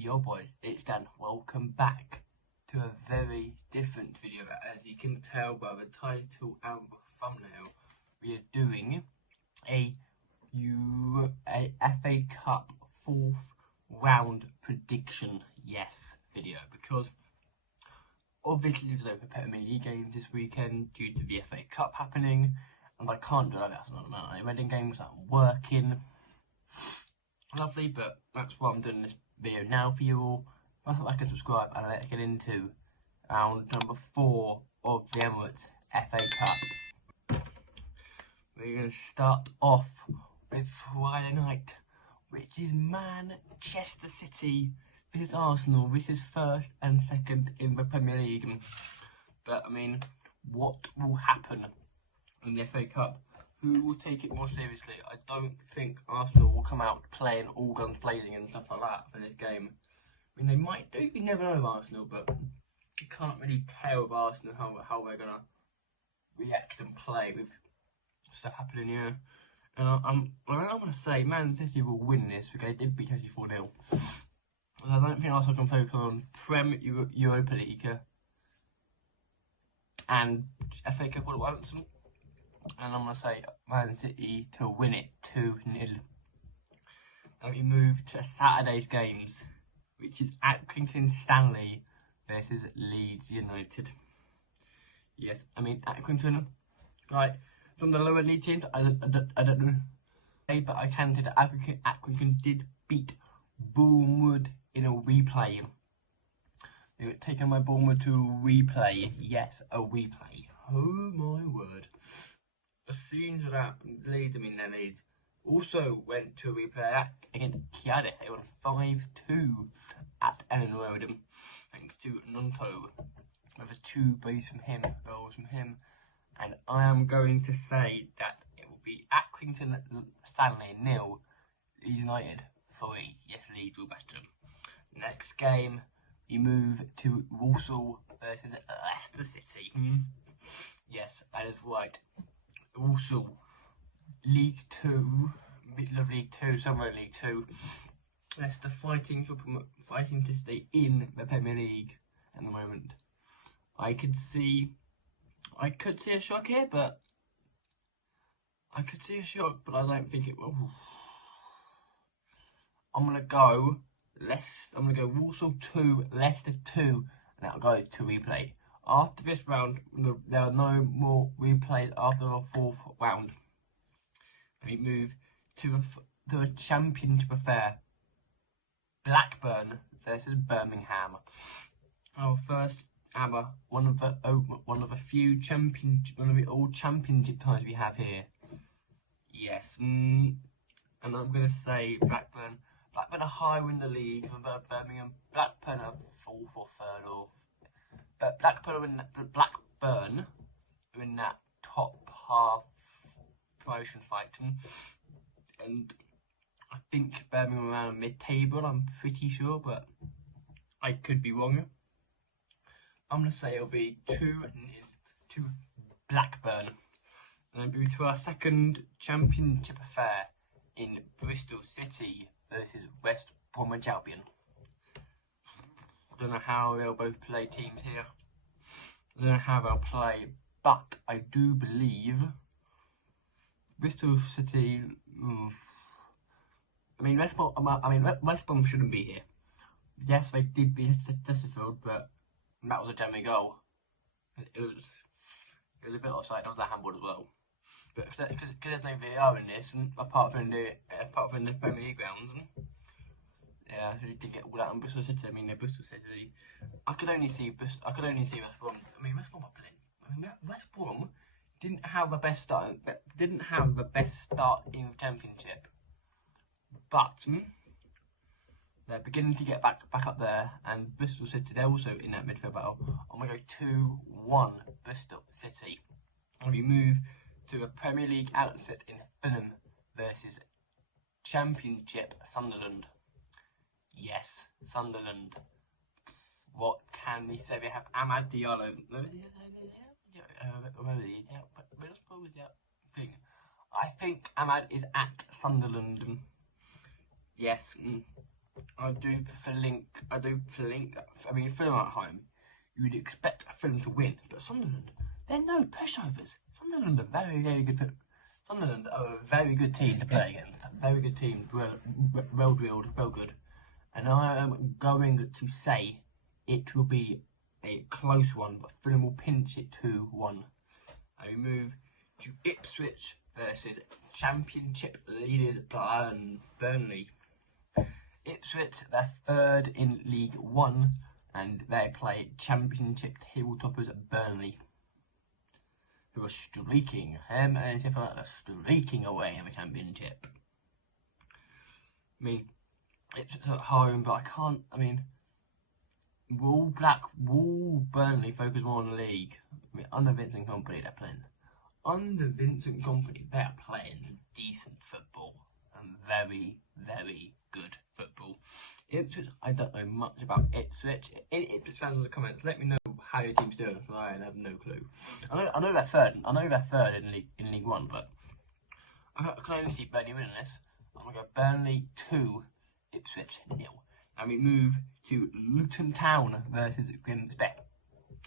Yo boys, it's Dan. Welcome back to a very different video. As you can tell by the title and the thumbnail, we are doing a FA Cup 4th round prediction video, because obviously there's no Premier League games this weekend due to the FA Cup happening, and I can't do that. That's not amount of Reading games that I'm working. Lovely, but that's why I'm doing this video now for you all. Like and subscribe, and let's get into round number 4 of the Emirates FA Cup. We're going to start off with Friday night, which is Manchester City versus Arsenal. This is first and second in the Premier League. But I mean, what will happen in the FA Cup? Who will take it more seriously? I don't think Arsenal will come out playing all guns blazing and stuff like that for this game. I mean, they might do, you never know with Arsenal, but you can't really tell with Arsenal how they're going to react and play with stuff happening here. And I'm going to say Man City will win this because they did beat Chelsea 4-0. I don't think Arsenal can focus on Europa League and FA Cup all at once. And I'm going to say Man City to win it 2-0. Then we move to Saturday's games, which is Accrington Stanley versus Leeds United. Yes, I mean Accrington, right, some of the lower league teams, I don't know. But I can say that Accrington did beat Bournemouth in a replay. They were taken by Bournemouth to a replay. Yes, a replay. Oh my word. As soon as that Leeds also went to a replay against Cardiff. They won 5-2 at Ellen Road, thanks to Nonto with 2 goals from him. And I am going to say that it will be Accrington Stanley 0, Leeds United 3. Yes, Leeds will better. Next game, we move to Walsall versus Leicester City. Yes, that is right. Also, League 2, middle of League 2, somewhere in League 2. Leicester fighting to stay in the Premier League at the moment. I could see a shock here, but I don't think it will. I'm gonna go Walsall 2, Leicester 2, and that'll go to replay. After this round, there are no more replays after the 4th round. And we move to a championship affair. Blackburn versus Birmingham. Our first ever, one of the old championship ties we have here. Yes, and I'm gonna say Blackburn are higher in the league than Birmingham. Blackburn are 4th or 3rd or. But Blackburn are in that top half promotion fight, and I think Birmingham are around mid-table. I'm pretty sure, but I could be wrong. I'm gonna say it'll be 2-0 to Blackburn, and then move to our second championship affair in Bristol City versus West Bromwich Albion. I don't know how they'll both play teams here. I don't know how they'll play, but I do believe Bristol City. West Brom shouldn't be here. Yes, they did beat Chesterfield, but that was a dummy goal. It was a bit offside. That was a handball as well. But because there's no VAR in this, and apart from the Premier League grounds. Yeah, they did get all that on Bristol City. Bristol City. I could only see West Brom. West Brom are brilliant. West Brom didn't have the best start. Didn't have the best start in the Championship, but they're beginning to get back up there. And Bristol City, they're also in that midfield battle. I'm gonna go 2-1 Bristol City. And we move to a Premier League outset in Fulham versus Championship Sunderland. Yes, Sunderland. What can we say? We have Amad Diallo. I think Amad is at Sunderland. Yes. I do think. I mean, Fulham at home, you would expect Fulham to win, but Sunderland, they're no pushovers. Sunderland are very good. Sunderland are a very good team to play against. A very good team, well drilled, well good. And I am going to say it will be a close one, but Fulham will pinch it 2-1. And we move to Ipswich versus Championship leaders Burnley. Ipswich, they're third in League One, and they play Championship table toppers Burnley, who are streaking. And it's like they're streaking away in the Championship. I mean, Ipswich at home, but I can't. I mean, will Burnley focus more on the league? I mean, under Vincent Kompany, they're playing. Under Vincent Kompany, they're playing some decent football and very good football. Ipswich, I don't know much about Ipswich. Any Ipswich fans in the comments, let me know how your team's doing. I have no clue. I know they're third. I know they're third in League One, but I can only see Burnley winning this. I'm gonna go Burnley 2, Ipswich 0. Now we move to Luton Town versus Grimsby.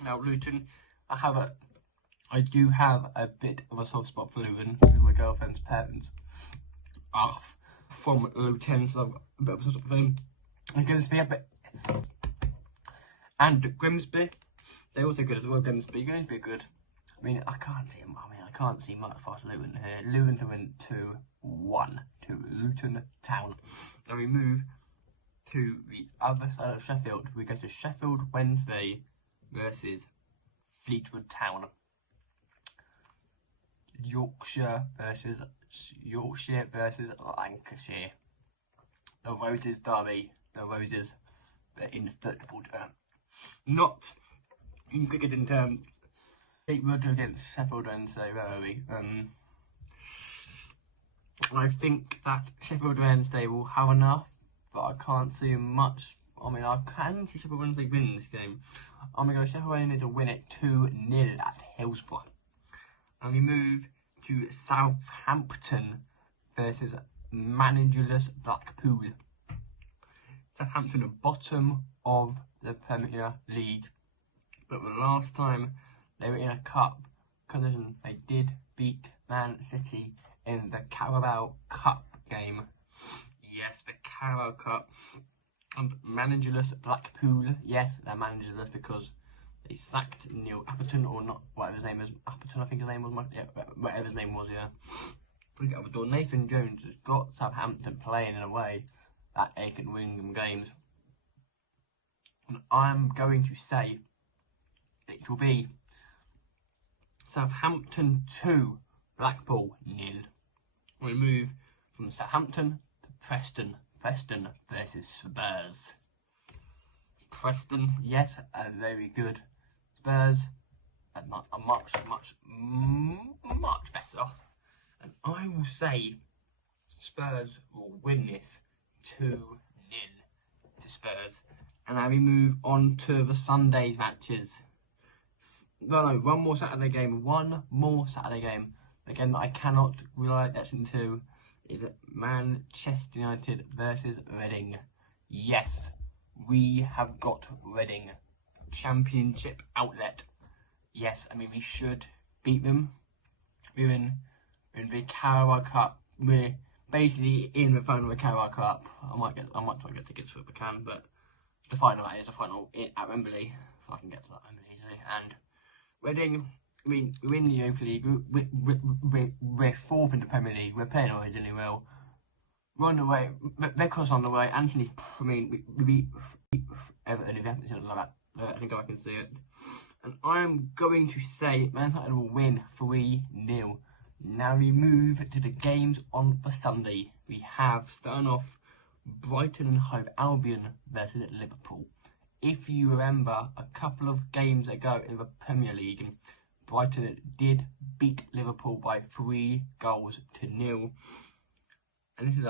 Now Luton, I do have a bit of a soft spot for Luton because my girlfriend's parents are from Luton, so I've got a bit of a soft spot for them. And Grimsby a bit, and Grimsby, they're also good as well. Grimsby are good. I mean, I can't see much past Luton here. Luton to win 2-1 to Luton Town. Now we move to the other side of Sheffield. We go to Sheffield Wednesday versus Fleetwood Town. Yorkshire versus Lancashire. The Roses derby. The Roses, in football terms, not in cricketing terms. Fleetwood against Sheffield Wednesday. Where are we? I think that Sheffield Wednesday will have enough, but I can't see much. I mean, I can see Sheffield Wednesday winning this game. I'm going to go Sheffield Wednesday to win it 2-0 at Hillsborough. And we move to Southampton versus managerless Blackpool. Southampton are bottom of the Premier League, but the last time they were in a cup collision, they did beat Man City in the Carabao Cup game. Yes, the Carabao Cup. Managerless Blackpool, yes, they're managerless because they sacked Neil Appleton, or not, whatever his name is. Appleton, I think his name was. Whatever his name was, yeah. Look at the door. Nathan Jones has got Southampton playing in a way that they can win them games. And I'm going to say it will be Southampton 2, Blackpool 0. We move from Southampton to Preston. Preston versus Spurs. Preston, yes, are very good. Spurs are much better. And I will say Spurs will win this 2-0 to Spurs. And now we move on to the Sunday's matches. One more Saturday game. The game that I cannot rely attention to is Manchester United versus Reading. Yes, we have got Reading. Championship outlet. Yes, I mean, we should beat them. We're in the Carabao Cup. We're basically in the final of the Carabao Cup. I might try to get tickets if I can, but the final is the final at Wembley. If I can get to that Wembley easily. And Reading, I mean, we're in the Europa League. We're fourth in the Premier League. We're playing originally well. We're on the way. Becker's on the way. Anthony's. I mean, we beat Everton. If you haven't seen it like that, I think I can see it. And I'm going to say Man United will win 3-0. Now we move to the games on the Sunday. We have, starting off, Brighton and Hove Albion versus Liverpool. If you remember, a couple of games ago in the Premier League, Brighton did beat Liverpool by 3-0. And this is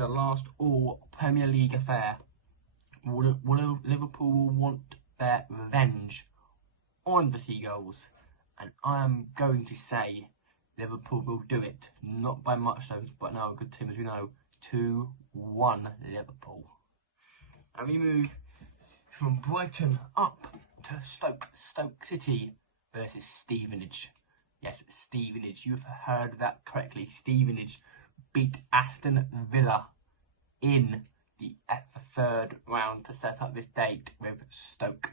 a last all Premier League affair. Will Liverpool want their revenge on the Seagulls? And I am going to say Liverpool will do it. Not by much though, but now a good team as we know. 2-1 Liverpool. And we move from Brighton up to Stoke City versus Stevenage. Yes, Stevenage, you've heard that correctly. Stevenage beat Aston Villa in the third round to set up this date with Stoke.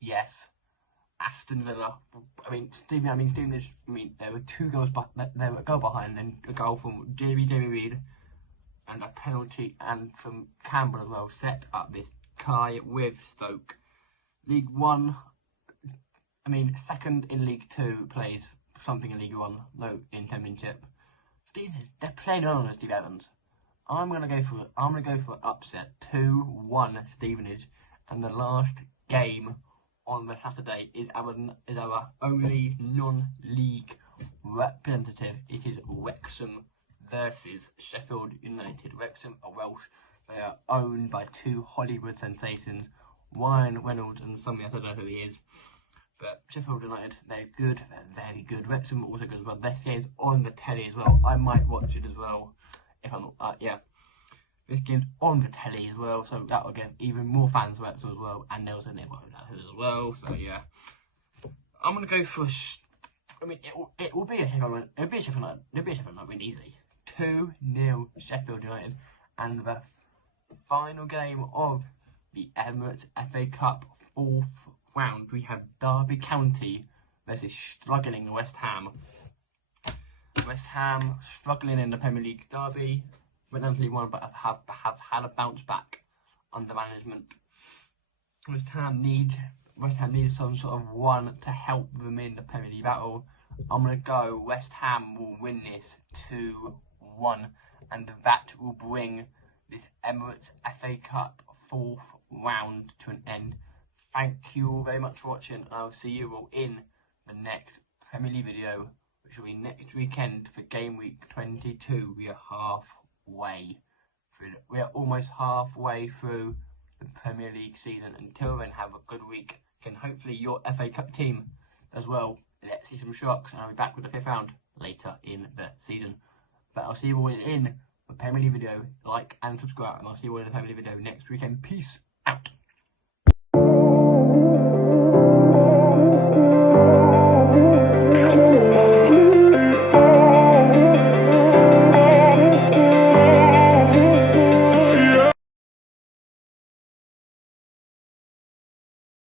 Yes, Aston Villa. Stevenage. There were 2 goals, but there were a goal behind, and a goal from Jamie Reid, and a penalty, and from Campbell as well, set up this tie with Stoke. League One. Second in League Two plays something in League One, no in Championship. Stevenage, they're playing on Steve Evans. I'm gonna go for an upset, 2-1 Stevenage, and the last game on the Saturday is our only non-league representative. It is Wrexham versus Sheffield United. Wrexham are Welsh. They are owned by 2 Hollywood sensations, Ryan Reynolds and somebody else, I don't know who he is. But Sheffield United, they're good, they're very good. Wrexham are also good as well. This game's on the telly as well. I might watch it as well. If I'm this game's on the telly as well, so that will get even more fans of Wrexham as well. And there's a neighbourhood as well. So yeah, I'm gonna go for it will be a Sheffield United win easy. 2-0 Sheffield United, and the final game of the Emirates FA Cup 4th round, we have Derby County versus struggling West Ham. West Ham struggling in the Premier League. Derby relentlessly won, but have had a bounce back under management. West Ham need some sort of one to help them in the Premier League battle. I'm gonna go West Ham will win this 2-1, and that will bring this Emirates FA Cup 4th round to an end. Thank you all very much for watching, and I'll see you all in the next Premier League video, which will be next weekend for game week 22. We are halfway through. We are almost halfway through the Premier League season. Until then, have a good week. And hopefully your FA Cup team as well. Let's see some shocks, and I'll be back with the 5th round later in the season. But I'll see you all in the Premier League video. Like and subscribe, and I'll see you all in the Premier League video next weekend. Peace out.